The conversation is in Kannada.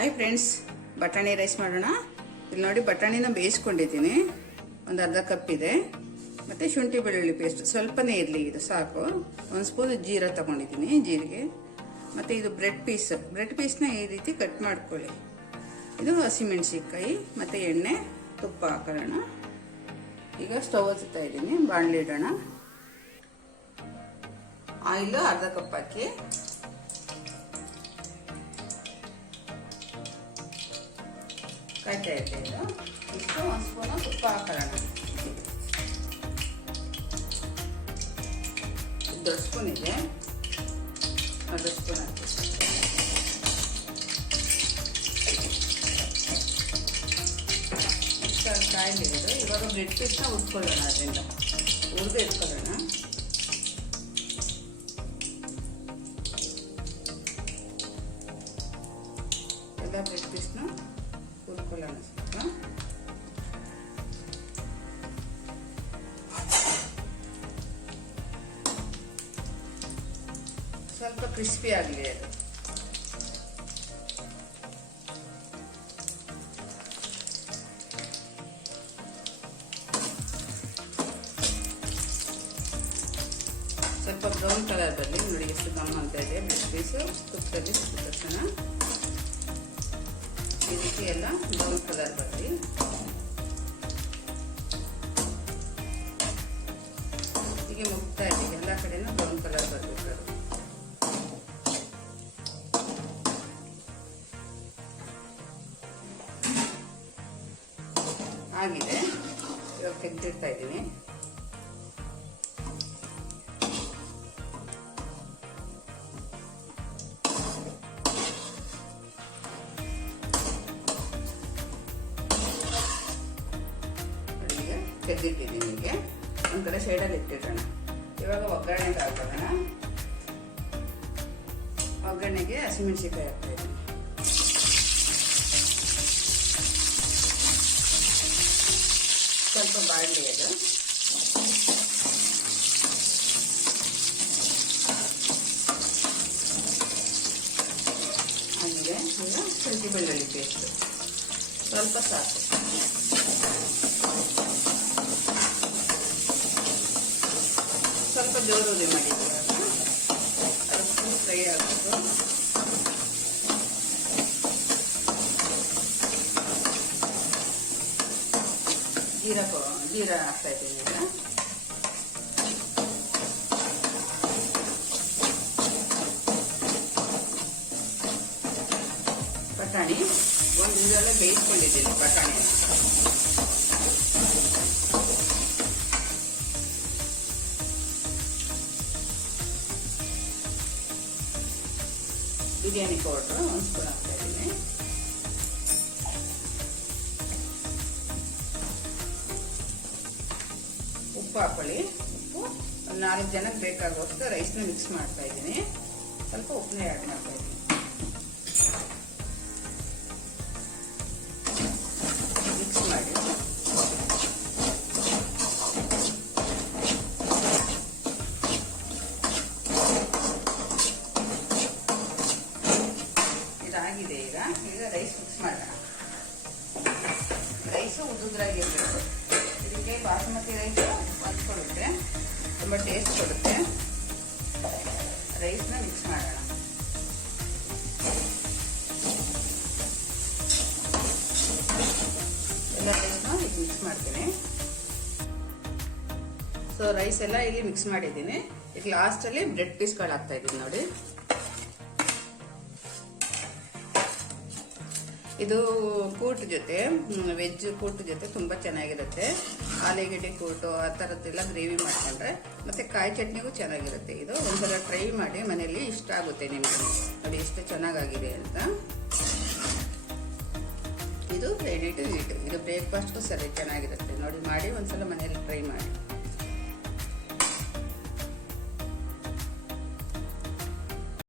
ಹಾಯ್ ಫ್ರೆಂಡ್ಸ್, ಬಟಾಣಿ ರೈಸ್ ಮಾಡೋಣ. ಇಲ್ಲಿ ನೋಡಿ, ಬಟಾಣಿನ ಬೇಯಿಸ್ಕೊಂಡಿದ್ದೀನಿ. ಒಂದು ಅರ್ಧ ಕಪ್ ಇದೆ. ಮತ್ತು ಶುಂಠಿ ಬೆಳ್ಳುಳ್ಳಿ ಪೇಸ್ಟ್ ಸ್ವಲ್ಪನೇ ಇರಲಿ, ಇದು ಸಾಕು. ಒಂದು ಸ್ಪೂನ್ ಜೀರಾ ತಗೊಂಡಿದ್ದೀನಿ, ಜೀರಿಗೆ. ಮತ್ತು ಇದು ಬ್ರೆಡ್ ಪೀಸ್ನ ಈ ರೀತಿ ಕಟ್ ಮಾಡ್ಕೊಳ್ಳಿ. ಇದು ಹಸಿಮೆಣಸಿನ್ಕಾಯಿ ಮತ್ತು ಎಣ್ಣೆ, ತುಪ್ಪ ಹಾಕೋಣ. ಈಗ ಸ್ಟವ್ ಹಚ್ಚುತ್ತಾ ಇದ್ದೀನಿ, ಬಾಣಲಿ ಇಡೋಣ. ಆಯಿಲ್ ಅರ್ಧ ಕಪ್ ಹಾಕಿ, ಕಾಯ್ತಾ ಇದೆ. ಇದು ಇಷ್ಟು ಒಂದು ಸ್ಪೂನು ತುಪ್ಪ ಹಾಕೋಣ. ದೊಡ್ಡ ಸ್ಪೂನ್ ಇದೆ, ಅರ್ಧ ಸ್ಪೂನ್ ಹಾಕಿ. ಕಾಯಿಲಿರೋದು. ಇವಾಗ ಬ್ರೆಡ್ ಪೀಸ್ನ ಹುರ್ಕೊಳ್ಳೋಣ. ಅದರಿಂದ ಹುರಿದು ಇಟ್ಕೊಳ್ಳೋಣ. ಎಲ್ಲ ಬ್ರೆಡ್ ಪೀಸ್ನ ಹುರ್ಕೊಳ್ಳೋಣ ಸ್ವಲ್ಪ ಕ್ರಿಸ್ಪಿ ಆಗಲಿ ಅದು. ಸ್ವಲ್ಪ ಬ್ರೌನ್ ಕಲರ್ ಬರಲಿ. ನೋಡಿ ಎಷ್ಟು ಕಮ್ಮಿ ಅಂತ ಇದೆ. ಬ್ರೆಡ್ ಪೀಸು ತುಪ್ಪದಲ್ಲಿ ತಕ್ಷಣ ಈ ರೀತಿ ಎಲ್ಲ ಬ್ರೌನ್ ಕಲರ್ ಬರಲಿ. ಹೀಗೆ ಮುಗ್ತಾ ಇದೆ. ಎಲ್ಲ ಕಡೆನೂ ಬ್ರೌನ್ ಕಲರ್ ಬರಬೇಕು. ಆಗಿದೆ. ಇವಾಗ ತೆಗೆದಿಡ್ತಾ ಇದ್ದೀನಿ. ತೆಗೆದಿಟ್ಟಿದ್ದೀನಿ. ನಿಮಗೆ ಒಂದು ಕಡೆ ಸೈಡಲ್ಲಿ ಇಟ್ಟಿರೋಣ. ಇವಾಗ ಒಗ್ಗರಣೆಗೆ ಹಾಕೋಣ. ಒಗ್ಗರಣೆಗೆ ಹಸಿಮೆಣಸಿನ್ಕಾಯಿ ಹಾಕ್ತಾ ಇದ್ದೀನಿ. ಸ್ವಲ್ಪ ಬಾಣಲಿ ಅದು. ಆಗಿದೆ. ಈಗ ಶುಂಠಿ ಬೆಳ್ಳುಳ್ಳಿ ಪೇಸ್ಟ್ ಸ್ವಲ್ಪ ಸಾಕು. ಸ್ವಲ್ಪ ಜೋರುಳ್ಳಿ ಮಾಡಿದ್ದೀವಿ. ಅದು ಫ್ರೈ ಆಗಬೇಕು. ಜೀರಾ ಹಾಕ್ತಾ ಇದ್ದೀನಿ. ಈಗ ಬಟಾಣಿ ಒಂದು ಇದೆಲ್ಲ ಬೇಯಿಸ್ಕೊಂಡಿದ್ದೀನಿ. ಬಟಾಣಿ ಬಿರಿಯಾನಿ ಪೌಡ್ರು ಒಂದು ಸ್ಪೂನ್ ಹಾಕ್ತಾ ಇದ್ದೀನಿ. ಉಪ್ಪು ಹಾಕೊಳ್ಳಿ. ಉಪ್ಪು ಒಂದು 4 ಜನಕ್ಕೆ ಬೇಕಾಗುವಷ್ಟು ರೈಸ್ನ ಮಿಕ್ಸ್ ಮಾಡ್ತಾ ಇದ್ದೀನಿ. ಸ್ವಲ್ಪ ಉಪ್ಪನ್ನ ಆ್ಯಡ್ ಮಾಡ್ತಾ ಇದ್ದೀನಿ. ಮಿಕ್ಸ್ ಮಾಡಿ ಇದಾಗಿದೆ. ಈಗ ರೈಸ್ ಮಿಕ್ಸ್ ಮಾಡೋಣ. ರೈಸು ಉದುದ್ರಾಗಿರ್ಬೇಕು. ಇದಕ್ಕೆ ಬಾಸುಮತಿ ರೈಸು ಹೊಂದ್ಕೊಳ್ಳುತ್ತೆ, ತುಂಬ ಟೇಸ್ಟ್ ಕೊಡುತ್ತೆ. ರೈಸ್ನ ಮಿಕ್ಸ್ ಮಾಡೋಣ. ಎಲ್ಲ ರೈಸ್ನ ಈಗ ಮಿಕ್ಸ್ ಮಾಡ್ತೀನಿ. ಸೊ ರೈಸ್ ಎಲ್ಲ ಇಲ್ಲಿ ಮಿಕ್ಸ್ ಮಾಡಿದ್ದೀನಿ. ಈಗ ಲಾಸ್ಟಲ್ಲಿ ಬ್ರೆಡ್ ಪೀಸ್ಗಳು ಹಾಕ್ತಾ ಇದ್ದೀನಿ. ನೋಡಿ, ಇದು ಕೂಟ್ ಜೊತೆ, ವೆಜ್ ಕೂಟ್ ಜೊತೆ ತುಂಬ ಚೆನ್ನಾಗಿರುತ್ತೆ. ಆಲೂಗೆಡ್ಡೆ ಕೂಟು ಆ ಥರದ್ದೆಲ್ಲ ಗ್ರೇವಿ ಮಾಡ್ಕೊಂಡ್ರೆ, ಮತ್ತು ಕಾಯಿ ಚಟ್ನಿಗೂ ಚೆನ್ನಾಗಿರುತ್ತೆ. ಇದು ಒಂದ್ಸಲ ಟ್ರೈ ಮಾಡಿ, ಮನೆಯಲ್ಲಿ ಇಷ್ಟ ಆಗುತ್ತೆ ನಿಮಗೆ. ನೋಡಿ ಎಷ್ಟು ಚೆನ್ನಾಗಾಗಿದೆ ಅಂತ. ಇದು ರೆಡಿ ಟು ಈಟ್. ಇದು ಬ್ರೇಕ್ಫಾಸ್ಟ್ಗೂ ಸರಿ ಚೆನ್ನಾಗಿರುತ್ತೆ. ನೋಡಿ, ಮಾಡಿ ಒಂದ್ಸಲ ಮನೆಯಲ್ಲಿ ಟ್ರೈ ಮಾಡಿ.